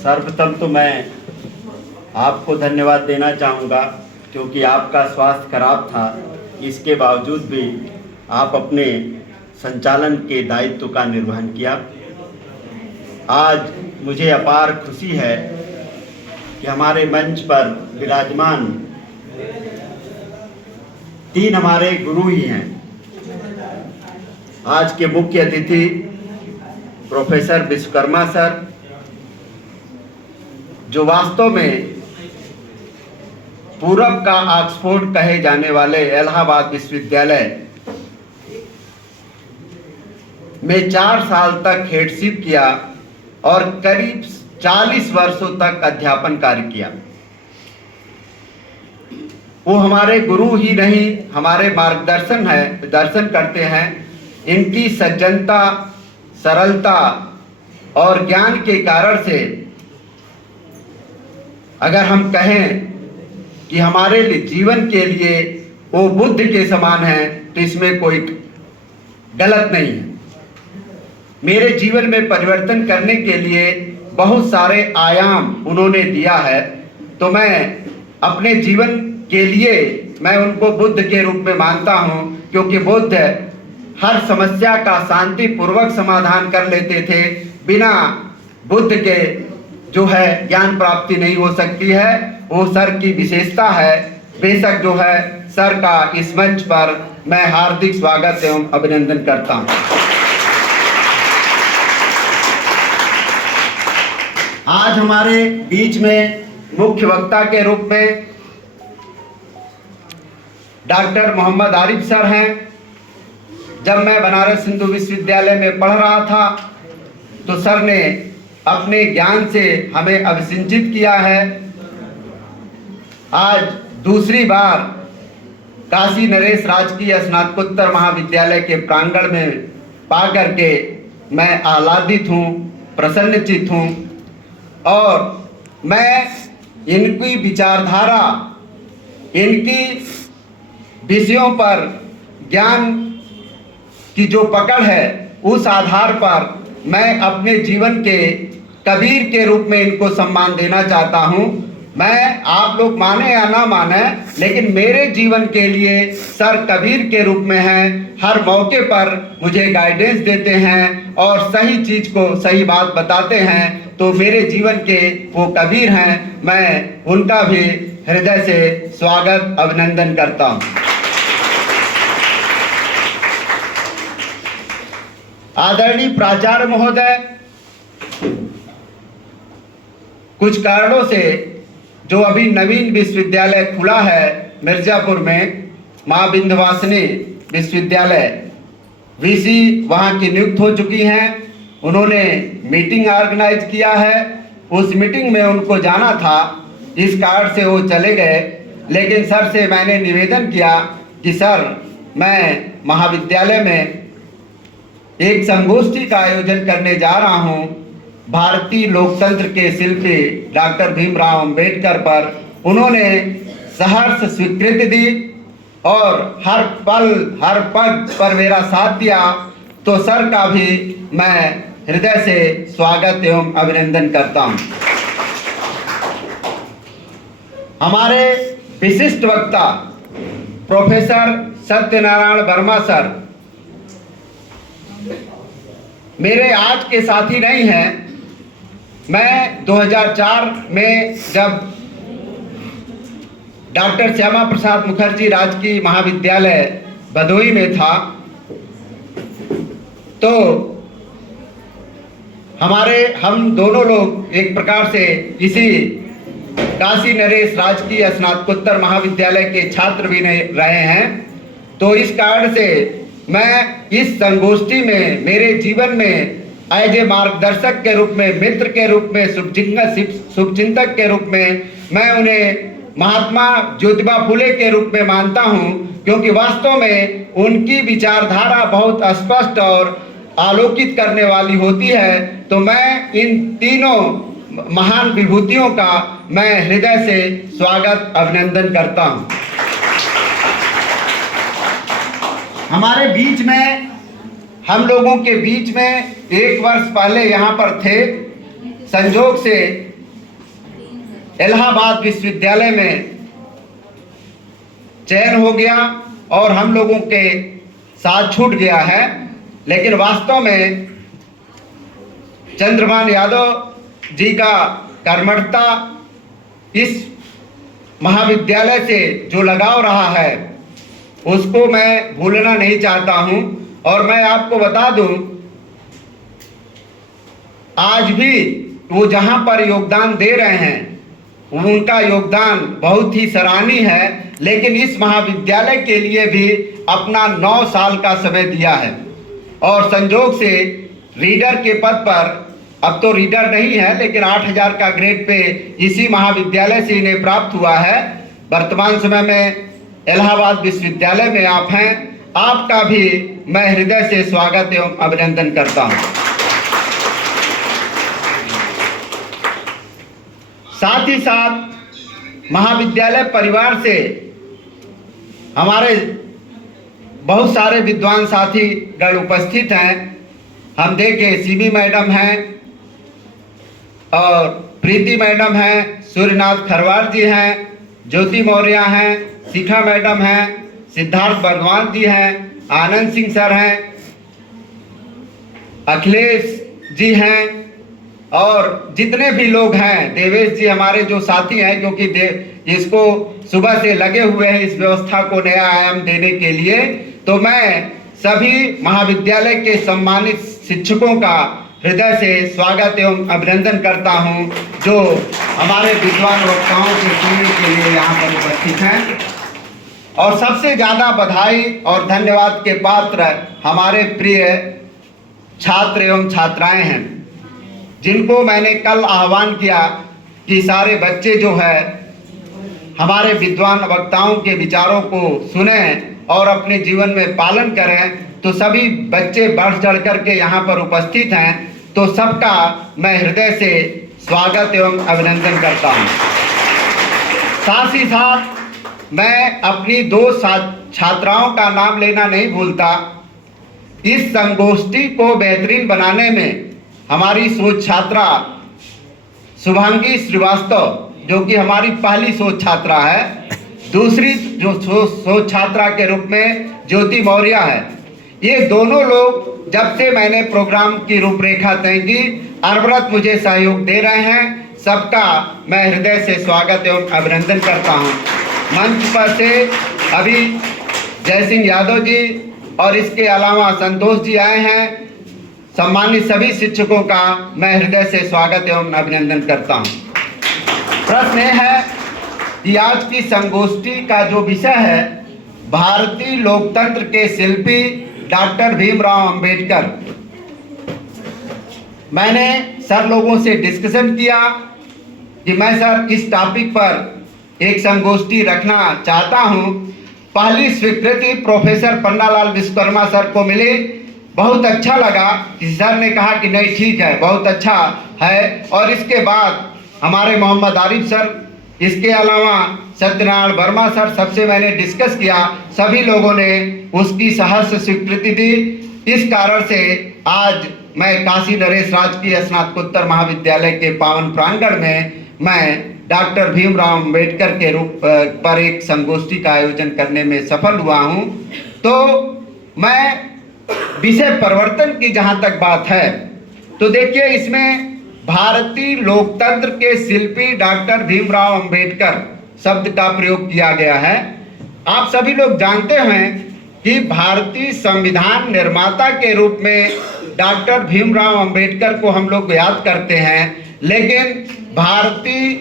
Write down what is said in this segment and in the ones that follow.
सर्वप्रथम तो मैं आपको धन्यवाद देना चाहूँगा, क्योंकि आपका स्वास्थ्य खराब था, इसके बावजूद भी आप अपने संचालन के दायित्व का निर्वहन किया। आज मुझे अपार खुशी है कि हमारे मंच पर विराजमान 3 हमारे गुरु ही हैं। आज के मुख्य अतिथि प्रोफेसर विश्वकर्मा सर, जो वास्तव में पूरब का ऑक्सफोर्ड कहे जाने वाले इलाहाबाद विश्वविद्यालय में 4 साल तक हेडशिप किया और करीब 40 वर्षों तक अध्यापन कार्य किया। वो हमारे गुरु ही नहीं, हमारे दर्शन करते हैं। इनकी सज्जनता, सरलता और ज्ञान के कारण से अगर हम कहें कि हमारे लिए जीवन के लिए वो बुद्ध के समान है, तो इसमें कोई गलत नहीं है। मेरे जीवन में परिवर्तन करने के लिए बहुत सारे आयाम उन्होंने दिया है, तो मैं अपने जीवन के लिए मैं उनको बुद्ध के रूप में मानता हूं, क्योंकि बुद्ध हर समस्या का शांतिपूर्वक समाधान कर लेते थे। बिना बुद्ध के जो है ज्ञान प्राप्ति नहीं हो सकती है। वो सर की विशेषता है। बेशक जो है सर का इस मंच पर मैं हार्दिक स्वागत एवं अभिनंदन करता हूं। आज हमारे बीच में मुख्य वक्ता के रूप में डॉक्टर मोहम्मद आरिफ सर हैं। जब मैं बनारस हिंदू विश्वविद्यालय में पढ़ रहा था तो सर ने अपने ज्ञान से हमें अभिसिंचित किया है। आज दूसरी बार काशी नरेश राजकीय स्नातकोत्तर महाविद्यालय के प्रांगण में पा करके मैं आह्लादित हूँ, प्रसन्नचित हूँ और मैं इनकी विचारधारा, इनकी विषयों पर ज्ञान की जो पकड़ है, उस आधार पर मैं अपने जीवन के कबीर के रूप में इनको सम्मान देना चाहता हूं। मैं, आप लोग माने या ना माने, लेकिन मेरे जीवन के लिए सर कबीर के रूप में हैं। हर मौके पर मुझे गाइडेंस देते हैं और सही चीज को सही बात बताते हैं, तो मेरे जीवन के वो कबीर हैं। मैं उनका भी हृदय से स्वागत अभिनंदन करता हूं। आदरणीय प्राचार्य महोदय, कुछ कारणों से जो अभी नवीन विश्वविद्यालय खुला है मिर्जापुर में, मां विंध्यवासिनी विश्वविद्यालय, वीसी वहां की नियुक्त हो चुकी हैं। उन्होंने मीटिंग ऑर्गेनाइज किया है। उस मीटिंग में उनको जाना था, इस कारण से वो चले गए। लेकिन सर से मैंने निवेदन किया कि सर, मैं महाविद्यालय में एक संगोष्ठी का आयोजन करने जा रहा हूं भारतीय लोकतंत्र के शिल्पी डॉक्टर भीमराव अंबेडकर पर। उन्होंने सहर्ष स्वीकृति दी और हर पल हर पग पर मेरा साथ दिया, तो सर का भी मैं हृदय से स्वागत एवं अभिनंदन करता हूं। हमारे विशिष्ट वक्ता प्रोफेसर सत्यनारायण वर्मा सर मेरे आज के साथी नहीं हैं। मैं 2004 में जब डॉक्टर श्यामा प्रसाद मुखर्जी राजकीय महाविद्यालय भदोही में था, तो हम दोनों लोग एक प्रकार से इसी काशी नरेश राजकीय स्नातकोत्तर महाविद्यालय के छात्र भी रहे हैं। तो इस कारण से मैं इस संगोष्ठी में मेरे जीवन में एज ए मार्गदर्शक के रूप में, मित्र के रूप में, शुभचिंतक के रूप में मैं उन्हें महात्मा ज्योतिबा फुले के रूप में मानता हूं, क्योंकि वास्तव में उनकी विचारधारा बहुत स्पष्ट और आलोकित करने वाली होती है। तो मैं इन तीनों महान विभूतियों का मैं हृदय से स्वागत अभिनंदन करता हूं। हमारे बीच में, हम लोगों के बीच में 1 वर्ष पहले यहाँ पर थे, संजोग से इलाहाबाद विश्वविद्यालय में चयन हो गया और हम लोगों के साथ छूट गया है, लेकिन वास्तव में चंद्रभान यादव जी का कर्मठता, इस महाविद्यालय से जो लगाव रहा है उसको मैं भूलना नहीं चाहता हूं। और मैं आपको बता दूं, आज भी वो जहां पर योगदान दे रहे हैं उनका योगदान बहुत ही सराहनीय है, लेकिन इस महाविद्यालय के लिए भी अपना 9 साल का समय दिया है और संजोग से रीडर के पद पर, अब तो रीडर नहीं है, लेकिन 8000 का ग्रेड पे इसी महाविद्यालय से इन्हें प्राप्त हुआ है। वर्तमान समय में इलाहाबाद विश्वविद्यालय में आप हैं, आपका भी मैं हृदय से स्वागत एवं अभिनंदन करता हूं। साथ ही साथ महाविद्यालय परिवार से हमारे बहुत सारे विद्वान साथी गण उपस्थित हैं। हम देखें सीबी मैडम हैं और प्रीति मैडम हैं, सूर्यनाथ खरवार जी हैं, ज्योति मौर्य हैं, शिखा मैडम हैं, सिद्धार्थ भगवान जी हैं, आनंद सिंह सर हैं, अखिलेश जी हैं और जितने भी लोग हैं, देवेश जी हमारे जो साथी हैं, क्योंकि इसको सुबह से लगे हुए हैं इस व्यवस्था को नया आयाम देने के लिए। तो मैं सभी महाविद्यालय के सम्मानित शिक्षकों का हृदय से स्वागत एवं अभिनंदन करता हूं, जो हमारे विद्वान वक्ताओं के सुनने के लिए यहाँ पर उपस्थित हैं। और सबसे ज़्यादा बधाई और धन्यवाद के पात्र हमारे प्रिय छात्र एवं छात्राएं हैं, जिनको मैंने कल आह्वान किया कि सारे बच्चे जो है हमारे विद्वान वक्ताओं के विचारों को सुने और अपने जीवन में पालन करें। तो सभी बच्चे बढ़ चढ़ करके यहाँ पर उपस्थित हैं, तो सबका मैं हृदय से स्वागत एवं अभिनंदन करता हूँ। साथ ही साथ मैं अपनी 2 छात्राओं का नाम लेना नहीं भूलता। इस संगोष्ठी को बेहतरीन बनाने में हमारी शोध छात्रा शुभांगी श्रीवास्तव, जो कि हमारी पहली शोध छात्रा है, दूसरी जो शोध छात्रा के रूप में ज्योति मौर्य है। ये दोनों लोग जब से मैंने प्रोग्राम की रूपरेखा तय की, अनवरत मुझे सहयोग दे रहे हैं। सबका मैं हृदय से स्वागत एवं अभिनंदन करता हूं। मंच पर से अभी जय सिंह यादव जी और इसके अलावा संतोष जी आए हैं। सम्मानित सभी शिक्षकों का मैं हृदय से स्वागत एवं अभिनंदन करता हूं। प्रश्न यह है कि आज की संगोष्ठी का जो विषय है, भारतीय लोकतंत्र के शिल्पी डॉक्टर भीमराव अंबेडकर। मैंने सर लोगों से डिस्कशन किया कि मैं सर इस टॉपिक पर एक संगोष्ठी रखना चाहता हूं। पहली स्वीकृति प्रोफेसर पन्नालाल विश्वकर्मा सर को मिली। बहुत अच्छा लगा कि सर ने कहा कि नहीं ठीक है, बहुत अच्छा है। और इसके बाद हमारे मोहम्मद आरिफ सर, इसके अलावा सत्यनारायण वर्मा सर, सबसे मैंने डिस्कस किया। सभी लोगों ने उसकी सहर्ष स्वीकृति दी। इस कारण से आज मैं काशी नरेश राजकीय स्नातकोत्तर महाविद्यालय के पावन प्रांगण में मैं डॉक्टर भीमराव अंबेडकर के रूप पर एक संगोष्ठी का आयोजन करने में सफल हुआ हूं। तो मैं विषय परिवर्तन की जहां तक बात है, तो देखिए इसमें भारतीय लोकतंत्र के शिल्पी डॉक्टर भीमराव अंबेडकर शब्द का प्रयोग किया गया है। आप सभी लोग जानते हैं कि भारतीय संविधान निर्माता के रूप में डॉक्टर भीमराव अंबेडकर को हम लोग याद करते हैं, लेकिन भारतीय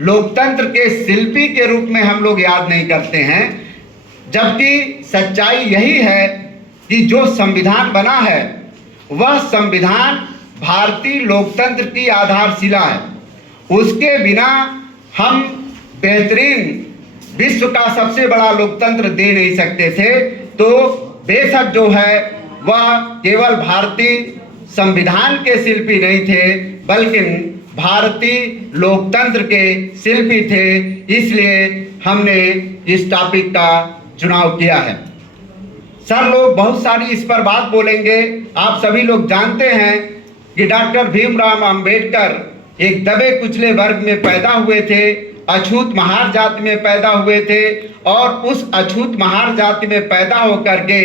लोकतंत्र के शिल्पी के रूप में हम लोग याद नहीं करते हैं। जबकि सच्चाई यही है कि जो संविधान बना है वह संविधान भारतीय लोकतंत्र की आधारशिला है। उसके बिना हम बेहतरीन विश्व का सबसे बड़ा लोकतंत्र दे नहीं सकते थे। तो बेशक जो है वह केवल भारतीय संविधान के शिल्पी नहीं थे, बल्कि भारतीय लोकतंत्र के शिल्पी थे। इसलिए हमने इस टॉपिक का चुनाव किया है। सर लोग बहुत सारी इस पर बात बोलेंगे। आप सभी लोग जानते हैं कि डॉक्टर भीमराव अंबेडकर एक दबे कुचले वर्ग में पैदा हुए थे, अछूत महार जाति में पैदा हुए थे और उस अछूत महार जाति में पैदा होकर के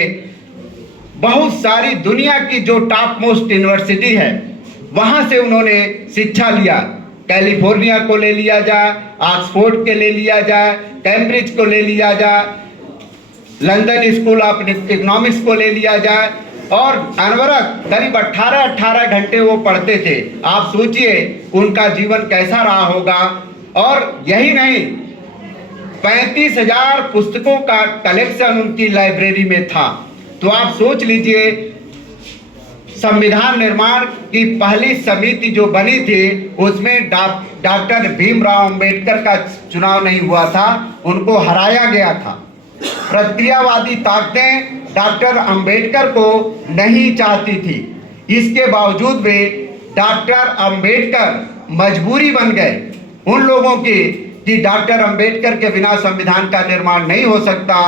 बहुत सारी दुनिया की जो टॉप मोस्ट यूनिवर्सिटी है वहाँ से उन्होंने शिक्षा लिया। कैलिफोर्निया को ले लिया जाए, ऑक्सफोर्ड के ले लिया जाए, कैम्ब्रिज को ले लिया जाए, लंदन स्कूल ऑफ इकोनॉमिक्स को ले लिया जाए और अनवरत करीब 18 घंटे वो पढ़ते थे। आप सोचिए उनका जीवन कैसा रहा होगा। और यही नहीं, 35,000 पुस्तकों का कलेक्शन उनकी लाइब्रेरी में था। तो आप सोच लीजिए, संविधान निर्माण की पहली समिति जो बनी थी उसमें डॉक्टर भीमराव अंबेडकर का चुनाव नहीं हुआ था, उनको हराया गया था। प्रक्रियावादी ताकतें डॉक्टर अंबेडकर को नहीं चाहती थी, इसके बावजूद भी डॉक्टर अंबेडकर मजबूरी बन गए उन लोगों की कि डॉक्टर अंबेडकर के बिना संविधान का निर्माण नहीं हो सकता।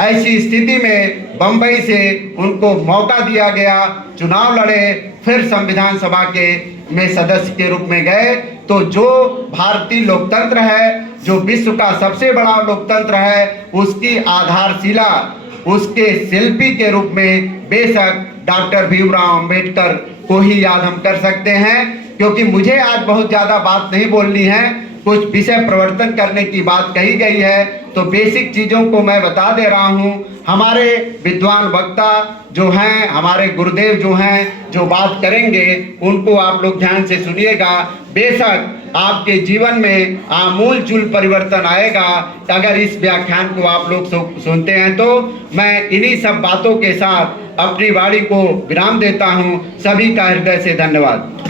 ऐसी स्थिति में बंबई से उनको मौका दिया गया, चुनाव लड़े, फिर संविधान सभा के में सदस्य के रूप में गए। तो जो भारतीय लोकतंत्र है, जो विश्व का सबसे बड़ा लोकतंत्र है, उसकी आधारशिला, उसके शिल्पी के रूप में बेशक डॉक्टर भीमराव अंबेडकर को ही याद हम कर सकते हैं। क्योंकि मुझे आज बहुत ज़्यादा बात नहीं बोलनी है, कुछ विषय प्रवर्तन करने की बात कही गई है, तो बेसिक चीज़ों को मैं बता दे रहा हूँ। हमारे विद्वान वक्ता जो हैं, हमारे गुरुदेव जो हैं, जो बात करेंगे उनको आप लोग ध्यान से सुनिएगा। बेशक आपके जीवन में आमूल चूल परिवर्तन आएगा अगर इस व्याख्यान को आप लोग सुनते हैं। तो मैं इन्हीं सब बातों के साथ अपनी वाणी को विराम देता हूँ। सभी का हृदय से धन्यवाद।